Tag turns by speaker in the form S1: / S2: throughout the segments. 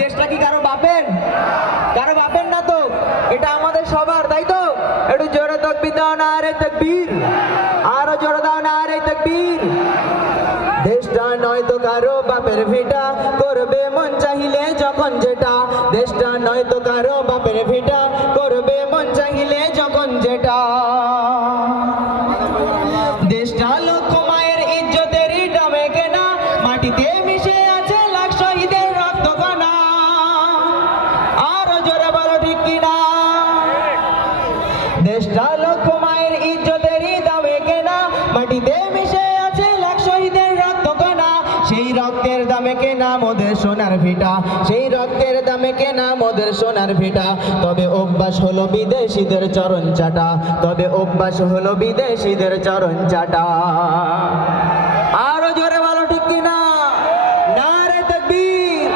S1: দেশটা কি কারও বাপের? কারও বাপের না তো? এটা আমাদের সবার, তাই তো? একটু জোরে তকবির দাও না আরে তকবীর। আরও জোরে দাও না আরে তকবীর। দেশটা নয় তো কারও বাপের ভিটা, করবে মন চাহিলে যখন যেটা। দেশটা নয় তো কারও বাপের ভিটা, করবে মন চাহিলে যখন যেটা। দেশটা লক্ষ মায়ের ইজ্জতেরই দামে কেনা, মাটিতে মাটিতে মিশে আছে লাখ শহীদের রক্ত কণা। সেই রক্তের দামে কেনা মোদের সোনার ভিটা। সেই রক্তের দামে কেনা মোদের সোনার ভিটা। তবে অভ্যাস হলো বিদেশিদের চরণ চাটা। তবে অভ্যাস হলো বিদেশিদের চরণ চাটা। আরও জোরে ভালো ঠিক কিনা নারে তকবীর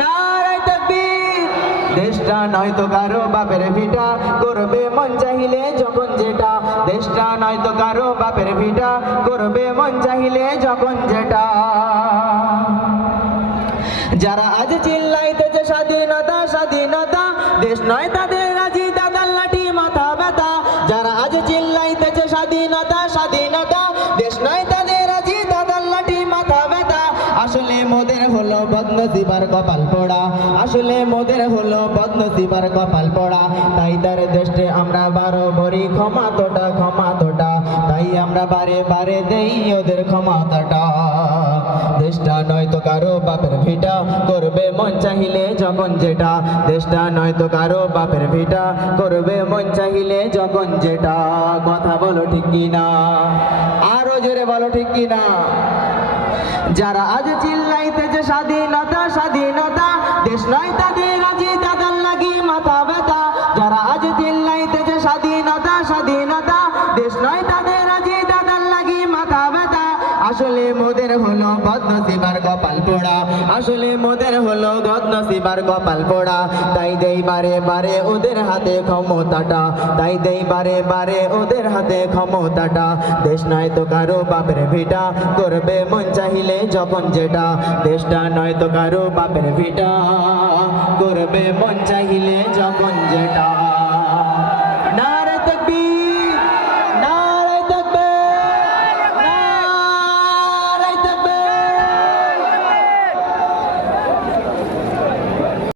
S1: নারে তকবীর দেশটা নয় তো কারও বাপের ভিটা। করবে মন চাহিলে যখন যেটা। দেশটা নয় তো কারও বাপের ভিটা। করবে মন চাহিলে যখন যেটা। যারা আজ চিল্লাইতেছে স্বাধীনতা স্বাধীনতা, দেশ নয় তাদের হলো বদনসিবার কপাল পোড়া। আসলে মোদের হলো বদনসিবার কপাল পোড়া। তাই তার দেশে আমরা বারো ভরি ক্ষমা তোটা ক্ষমা তোটা তাই আমরা বারে বারে দেই ওদের ক্ষমতাটা। দেশটা নয় তো কারও বাপের ভিটা, করবে মন চাহিলে যখন যেটা। দেশটা নয় তো কারও বাপের ভিটা, করবে মন চাহিলে যখন যেটা। কথা বলো ঠিক কিনা? আরও জোরে বলো ঠিক কিনা? যারা আজ চিল্লাইতেছে স্বাধীনতা স্বাধীনতা দেশ নয় তাদের আজি আসলে মোদের হলো বদনসিবার কপাল পোড়া। আসলে মোদের হলো বদনসিবার কপাল পোড়া। তাই দেই বারে বারে ওদের হাতে ক্ষমতাটা, তাই দেই বারে বারে ওদের হাতে ক্ষমতাটা। দেশ নয় তো কারও বাপের ভিটা, করবে মন চাহিলে যখন যেটা। দেশটা নয় তো কারও বাপের ভিটা, করবে মন চাহিলে যখন যেটা।